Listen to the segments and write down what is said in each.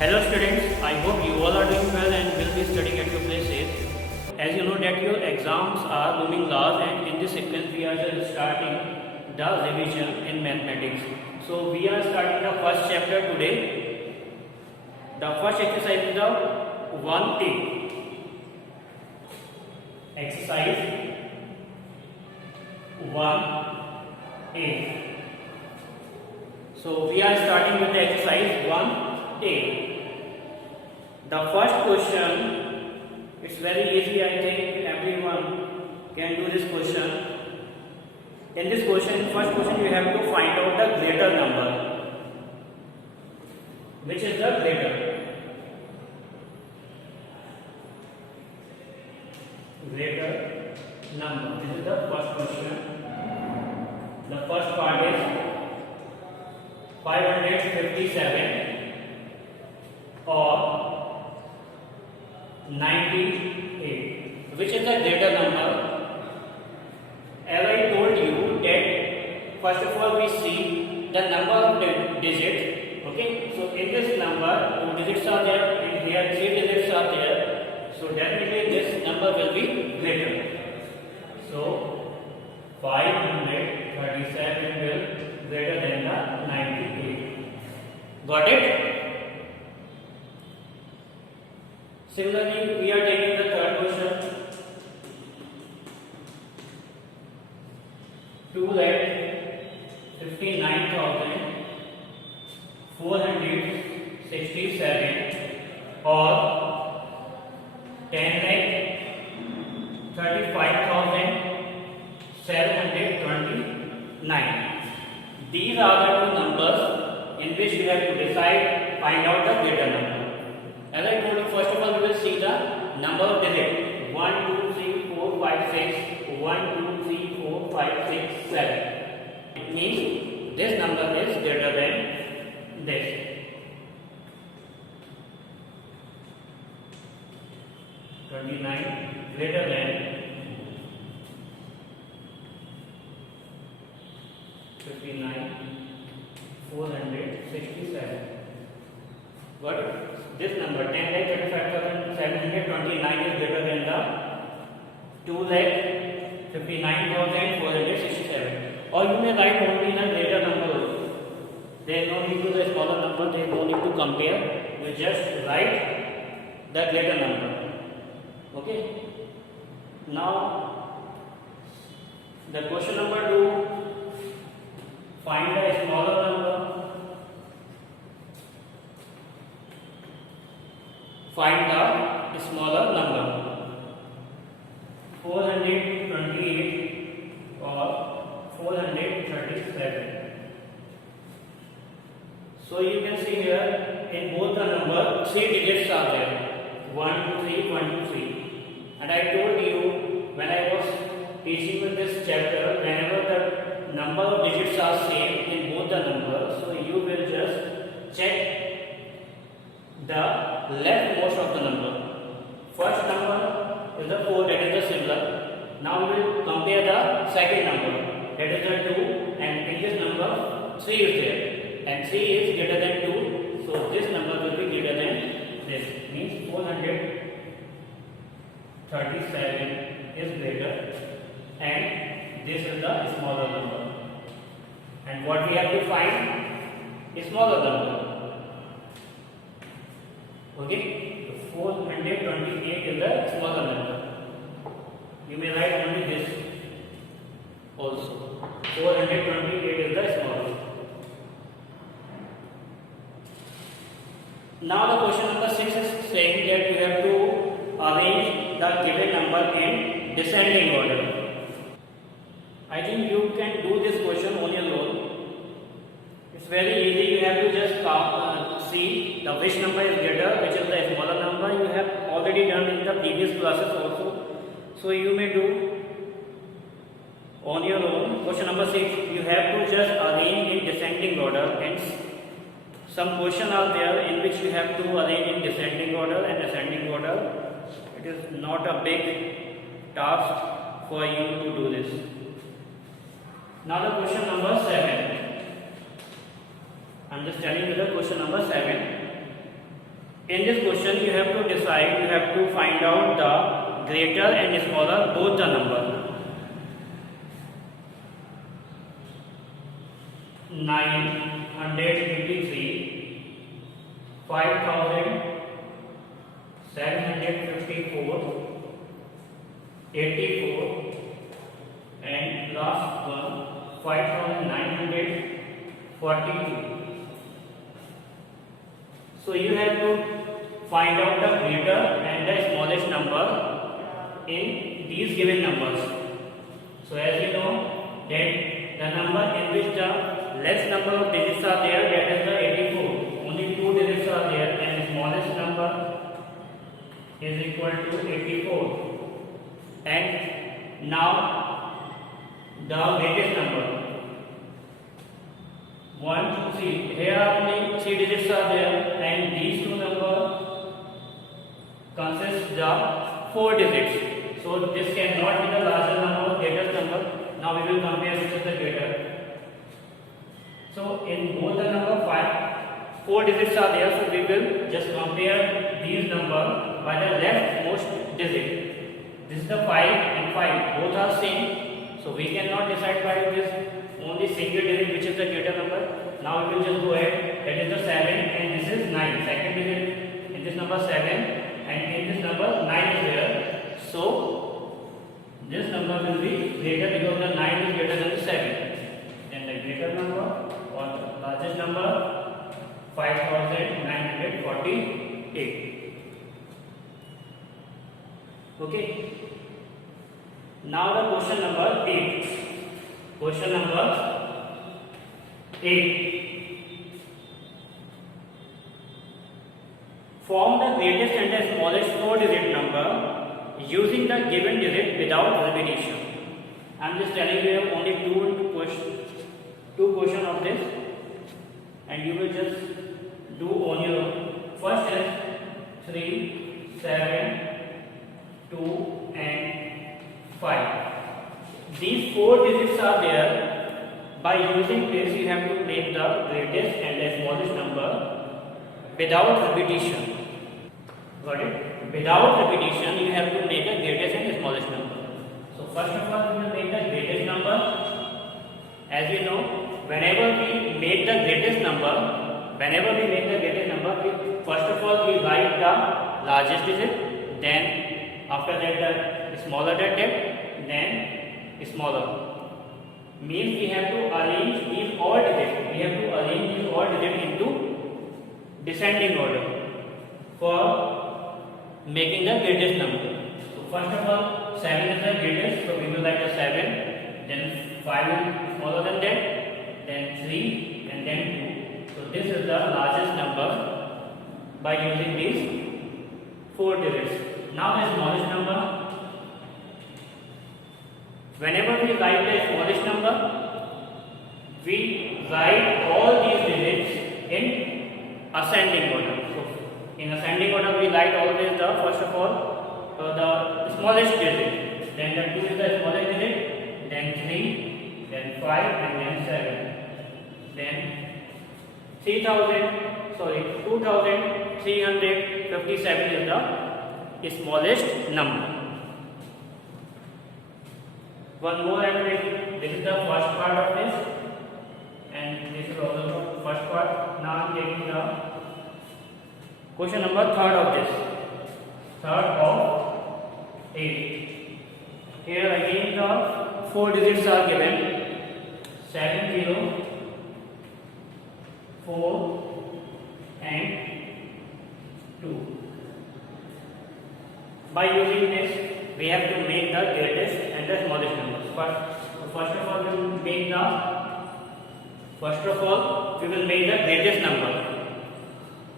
Hello students, I hope you all are doing well and will be studying at your places. As you know that your exams are looming large, and in this sequence we are just starting the revision in mathematics. So we are starting the first chapter today. The first exercise is the 1A. Exercise 1A. So we are starting with the exercise 1A. The first question, it's very easy, I think everyone can do this question. In this question, first question, you have to find out the greater number. Which is the greater? Greater number. This is the first question. The first part is 557 or 98. Which is the greater number? As I told you that first of all we see the number of digits. Okay, so in this number 2 digits are there and here 3 digits are there. So definitely this number will be greater. So 537 will greater than the 98. Got it? Similarly, we are taking the third question. 2,59,467 or 10,35,729. These are the two numbers in which you have to decide, find out the greater number. As I told you, first of all, we will see the number of digits 1, 2, 3, 4, 5, 6. 1, 2, 3, 4, 5, 6, 7. It means this number is greater than this. Greater than 59,467. But this number 10,35,729 is greater than the 2,59,467. Or you may write only the greater number. There is no need to the smaller number. There is no need to compare. You just write the greater number. Okay. Now the question number 2. Find the smaller number. Find the smaller number. 428 or 437. So you can see here in both the number 3 digits are there. 1, 2, 3, 1, 2, 3. And I told you when I was teaching with this chapter, whenever the number of digits are same in both the numbers, so you will just check the leftmost of the number. First number is the 4, that is the similar. Now we will compare the second number, that is the 2, and in this number 3 is there, and 3 is greater than 2, so this number will be greater than this. Means 437 is greater, and this is the smaller number. And what we have to find? A smaller number. Okay, so 428 is the smaller number. You may write only this also. 428 is the smaller. Now the question number 6 is saying that you have to arrange the given number in descending order. I think you can do this question on your own. It's very easy. You have to just see the which number is greater, which is the smaller number. You have already done in the previous classes also. So you may do on your own. Question number 6, you have to just arrange in descending order, and some questions are there in which you have to arrange in descending order and ascending order. It is not a big task for you to do this. Now the question number 7. I'm just telling you the question number 7. In this question, you have to decide, you have to find out the greater and smaller both the number. 983, 5754, 84, and last one 5942. So you have to find out the greater and the smallest number in these given numbers. So as you know that the number in which the less number of digits are there, that is the 84. Only 2 digits are there, and the smallest number is equal to 84. And now the greatest number. 1, 2, 3. Here only 3 digits are there, and these two numbers consist the 4 digits. So this cannot be the larger number or greatest number. Now we will compare which is the greater. So in both the number 4 digits are there. So we will just compare these numbers by the leftmost digit. This is the 5 and 5. Both are same. So we cannot decide by this only single digit which is the greater number. Now we will just go ahead. That is the 7 and this is 9. Second digit in this number 7 and in this number 9 is there. So this number will be greater because the 9 is greater than the 7. Then the greater number or the largest number 5948. Okay. Now the question number 8. Question number 8. Form the greatest and the smallest 4-digit number using the given digit without repetition. I am just telling you only two questions of this, and you will just do on your own. First is 3, 7, 2 and 5. These 4 digits are there. By using this, you have to make the greatest and the smallest number without repetition. Got it? Without repetition, you have to make the greatest and the smallest number. So first of all, we will make the greatest number. As you know, whenever we make the greatest number, first of all we write the largest digit, then after that the smaller digit, then smaller. Means we have to arrange these all digits. Into descending order for making the greatest number. So first of all, 7 is the greatest, so we will write the 7. Then 5 is smaller than that. Then 3 and then 2. So this is the largest number by using these 4 digits. Now the smallest number. Whenever we write the smallest number, we write all these digits in ascending order. So in ascending order, we write always the first of all the smallest digit. Then the 2 is the smallest digit. Then 3, then 5, and then 7. Then 2357 is the smallest number. One more I am taking. This is the first part of this, and this is also the first part. Now I am taking the question number 3rd of this. 3rd of 8. Here again the 4 digits are given. 704 and 2. By using this, we have to make the greatest and the smallest numbers. First of all, we will make the greatest number.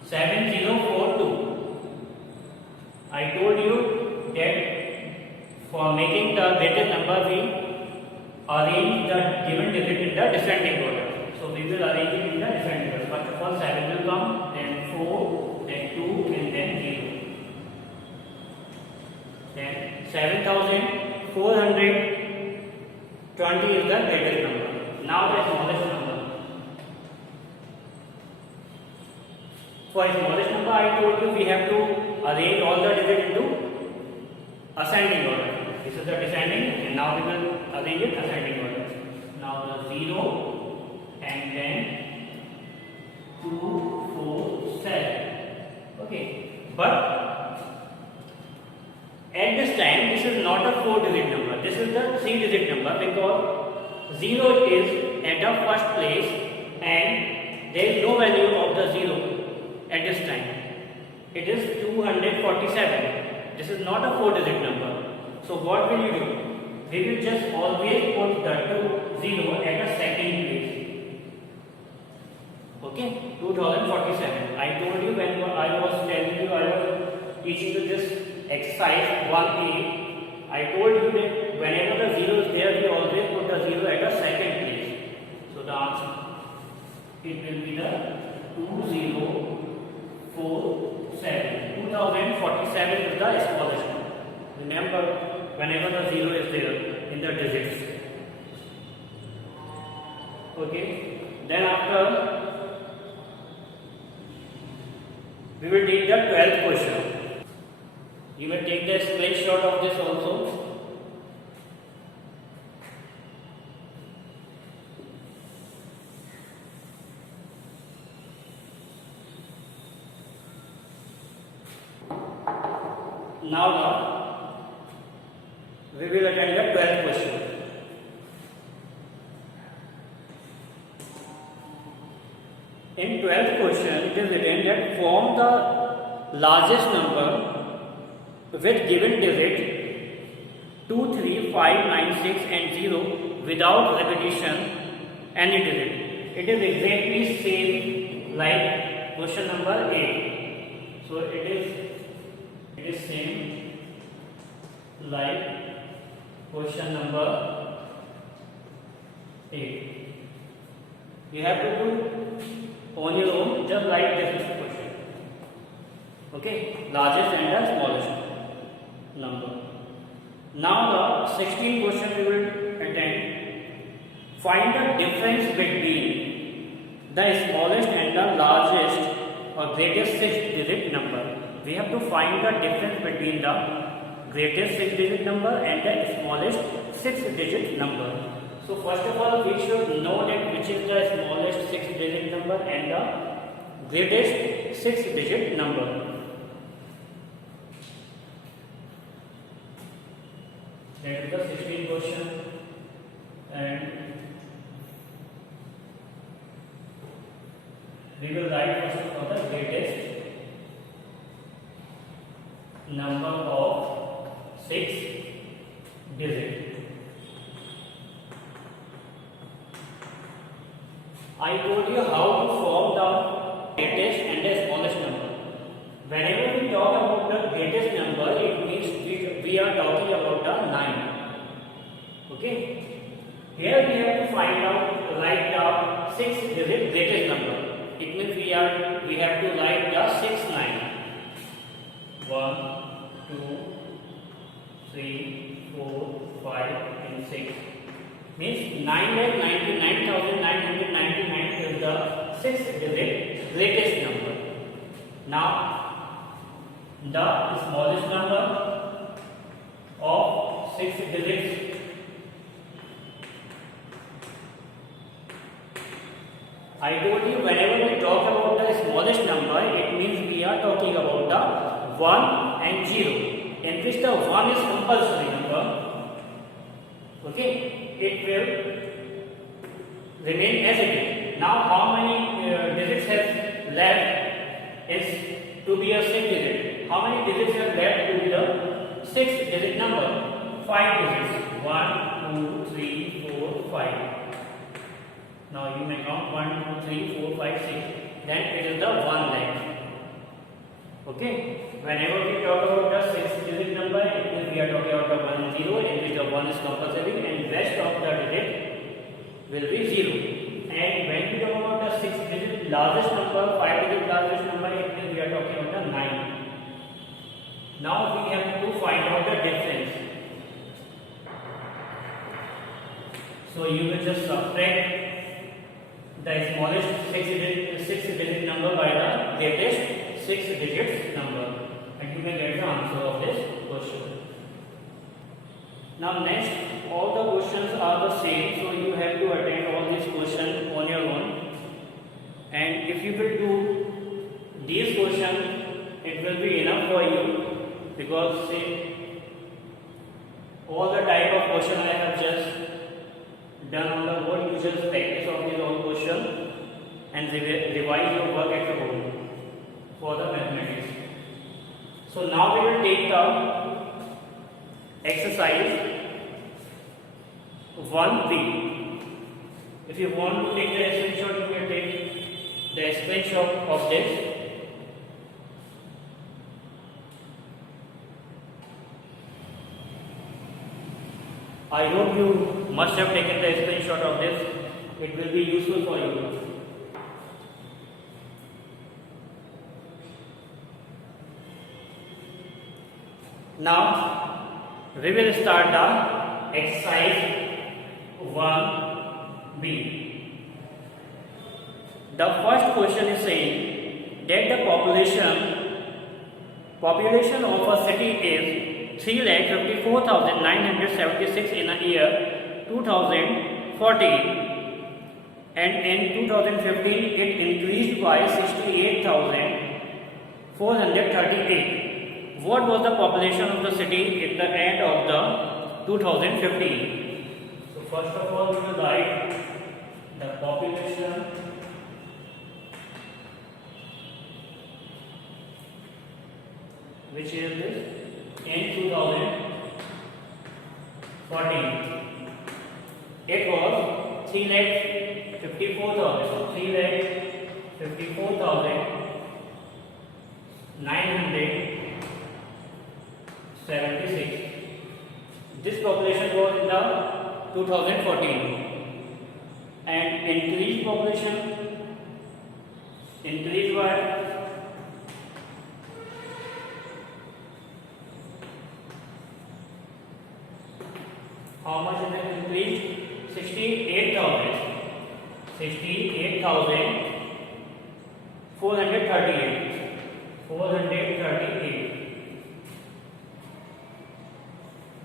7042. I told you that for making the greatest number, we arrange the given digit in the descending order. So we will arrange it in the descending order. First of all, 7 will come, then 4, then 2, and then 0. Then 7420 is the greatest number. Now the smallest number. For smallest number, I told you we have to arrange all the digits into ascending order. This is the descending, and now we will arrange it ascending order. Now the 0 and then 2, 4, 7. Okay, but at this time this is not a 4-digit number. This is the 3-digit number because 0 is at the first place and there is no value of the 0 at this time. It is 247. This is not a 4-digit number. So what will you do? We will just always put the 0 at a second place. Okay, 2047. I told you when I was telling you, I was teaching you this exercise 1A. I told you that whenever the 0 is there, we always put the 0 at a second place. So the answer, it will be the 2047. 2047 is the smallest number. Remember, whenever the 0 is there in the digits. Okay, then after we will take the 12th question. You may take the screenshot of this also. Now we will attend the 12th question. In 12th question, it is written that form the largest number with given digit 2, 3, 5, 9, 6 and 0 without repetition any digit. It is exactly same like question number 8. So it is same like question number 8. You have to do on your own, just like this question. Okay, largest and the smallest number. Now the 16th question we will attend. Find the difference between the smallest and the largest or greatest 6-digit number. We have to find the difference between the greatest 6-digit number and the smallest 6-digit number. So first of all, we should know that which is the smallest 6-digit number and the greatest 6-digit number. That is the 16th question, and we will write first of all the greatest number of 6 digits. I told you how to form the greatest and the smallest number. Whenever we talk about the greatest number, it means we are talking about the 9. Okay? Here we have to find out, write the 6-digit greatest number. It means we have to write the 6 9. 1, 2, 3, 4, 5 and 6. Means 9,99,999 is the 6-digit greatest number. Now the smallest number of 6 digits I told you whenever we talk about the smallest number, it means we are talking about the 1 and 0, in which the 1 is compulsory number. Okay, it will remain as it is. Now how many digits have left is to be a 6 digit. How many digits have left to be the 6-digit number? 5 digits. 1, 2, 3, 4, 5. Now you may count 1, 2, 3, 4, 5, 6. Then it is the 1 left. Okay. Whenever we talk about the 6-digit number, it means we are talking about the 1 0, in which the 1 is compulsory and rest of the digit will be 0. And when we talk about the 6-digit largest number, 5-digit largest number, it means we are talking about the 9. Now we have to find out the difference. So you will just subtract the smallest 6-digit number by the greatest 6 digits number, and you may get the answer of this question. Now next, all the questions are the same, so you have to attend all these questions on your own. And if you will do these questions, it will be enough for you, because say all the type of question I have just done on the board, you just practice of these all questions and revise your work at home for the mathematics. So now we will take the exercise 1B. If you want to take the screenshot, you can take the screenshot of this. I hope you must have taken the screenshot of this. It will be useful for you. Now we will start the exercise 1B. The first question is saying that the population of a city is 3,54,976 in a year 2014, and in 2015 it increased by 68,438. What was the population of the city at the end of the 2015? So first of all, we will write the population which is this in 2014. It was 3,54,000. So 3,54,976. This population was in the 2014, and increased population increased by how much is it increased? 68,000. 68,438. 438.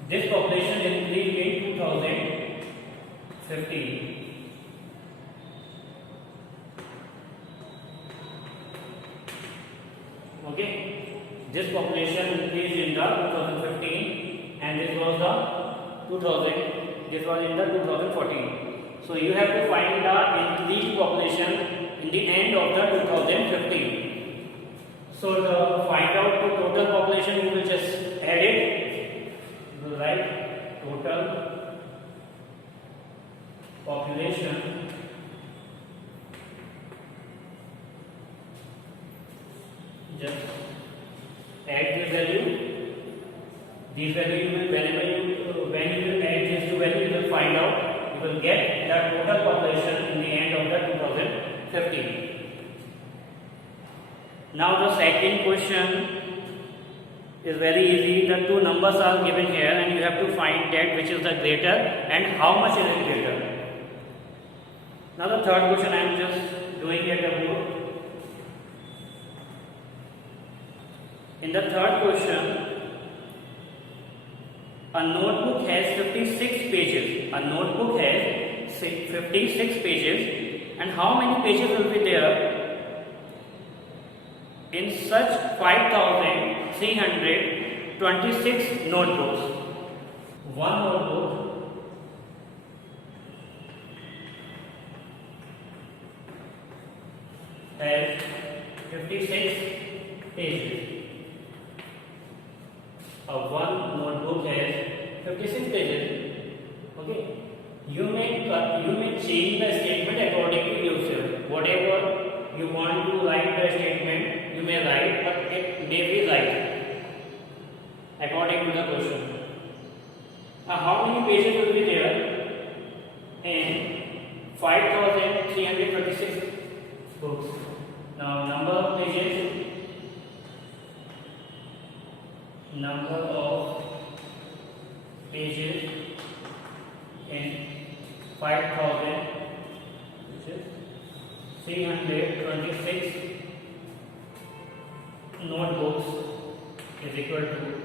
This population increased in 2015. Okay, this population increased in the 2015, and this was the 2000. This was in the 2014. So you have to find the increased population in the end of the 2015. So to find out the total population, you will just add it. You will write total population just add this value. This value you will, when you will add these two values, you will find out, you will get the total population in the end of the 2015. Now the second question is very easy. The two numbers are given here, and you have to find that which is the greater and how much is it greater. Now the third question I am just doing at the board. In the third question, a notebook has 56 pages. A notebook has 56 pages, and how many pages will be there in such 5,326 notebooks? One notebook has 56 pages. One notebook has 56 pages. Okay, you may change the statement according to yourself. Whatever you want to write the statement, you may write, but it may be right according to the question. Now, how many pages will be there in 5,326 books? Now, number of pages. Number of pages in 5,326 notebooks is equal to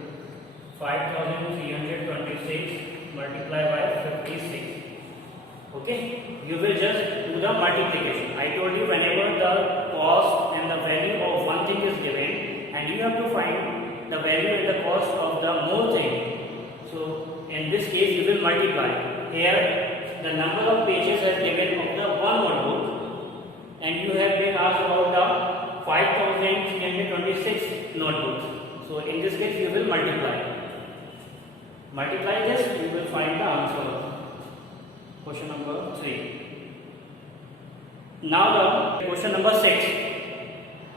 5326 multiplied by 56. Okay, you will just do the multiplication. I told you whenever the cost and the value of one thing is given and you have to find the value and the cost of the more thing. So in this case you will multiply. Here the number of pages is given of the one notebook and you have been asked about the 5326 notebooks. So in this case you will multiply. Multiply this, you will find the answer. Question number 3. Now the question number 6.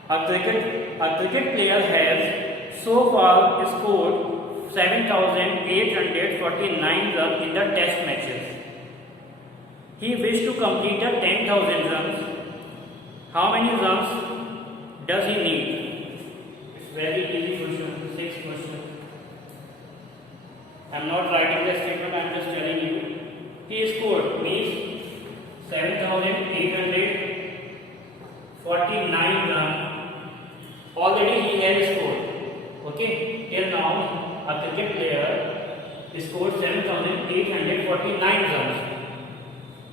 A cricket player has so far scored 7,849 runs in the test matches. He wished to complete the 10,000 runs. How many runs does he need? It's very easy question. 6 question. I am not writing the statement. I am just telling you. He scored means 7,849 runs. Already he has scored. Okay, till now a cricket player scored 7,849 runs,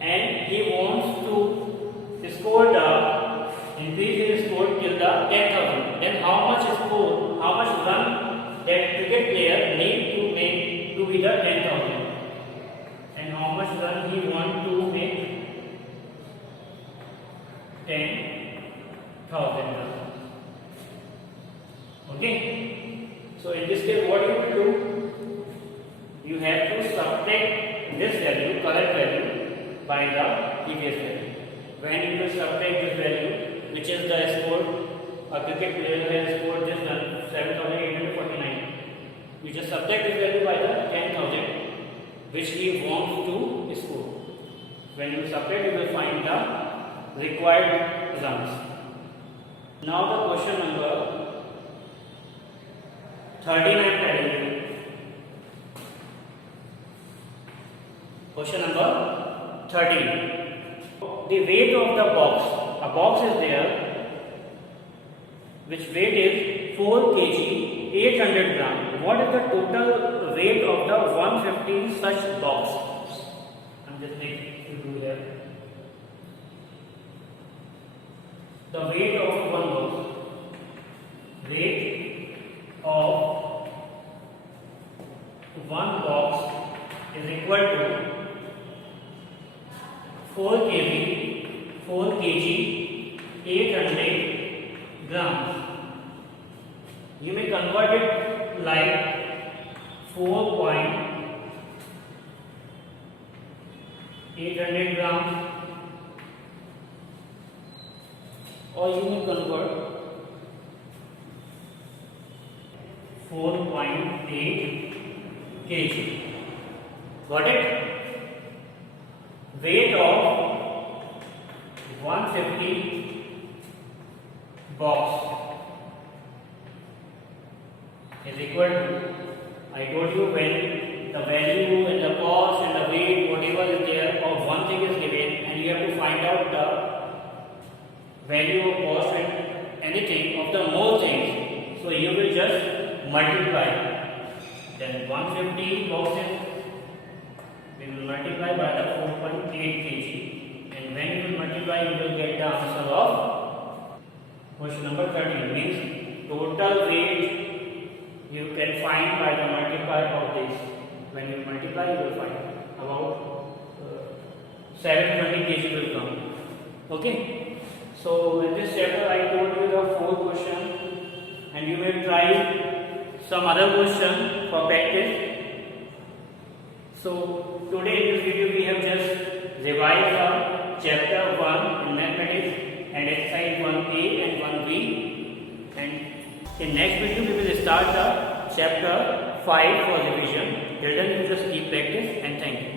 and he wants to score the increase his score till the 10,000. Then how much run that cricket player need to make to be the 10,000? And how much run he want to make 10,000 runs. Okay, so in this case what you will do, you have to subtract this value, current value, by the previous value. When you will subtract this value, which is the score, a cricket player has scored this run 7,849, you just subtract this value by the 10,000 which he wants to score. When you subtract, you will find the required runs. Now the question number 13 I am telling you. Question number 13. The weight of the box. A box is there which weight is 4 kg 800 gram. What is the total weight of the 150 such box? I'm just making to do here. The weight of one box. Weight of one box is equal to 4 kg 800 grams. You may convert it like 4.800 grams, or you may convert 4.8 kg. Got it? Weight of 150 box is equal to, I told you when the value and the cost and the weight, whatever is there of one thing is given, and you have to find out the value of cost and anything of the more things. So you will just multiply. Then 150 boxes we will multiply by the 4.8 kg, and when you will multiply, you will get the answer of question number 13. Means total weight you can find by the multiply of this. When you multiply, you will find about 720 kg will come. Okay. So in this chapter, I told you the 4 questions, and you will try some other question for practice. So today in this video we have just revised the chapter 1 in mathematics and exercise 1A and 1B, and in next video we will start the chapter 5 for revision. Till then you just keep practice, and thank you.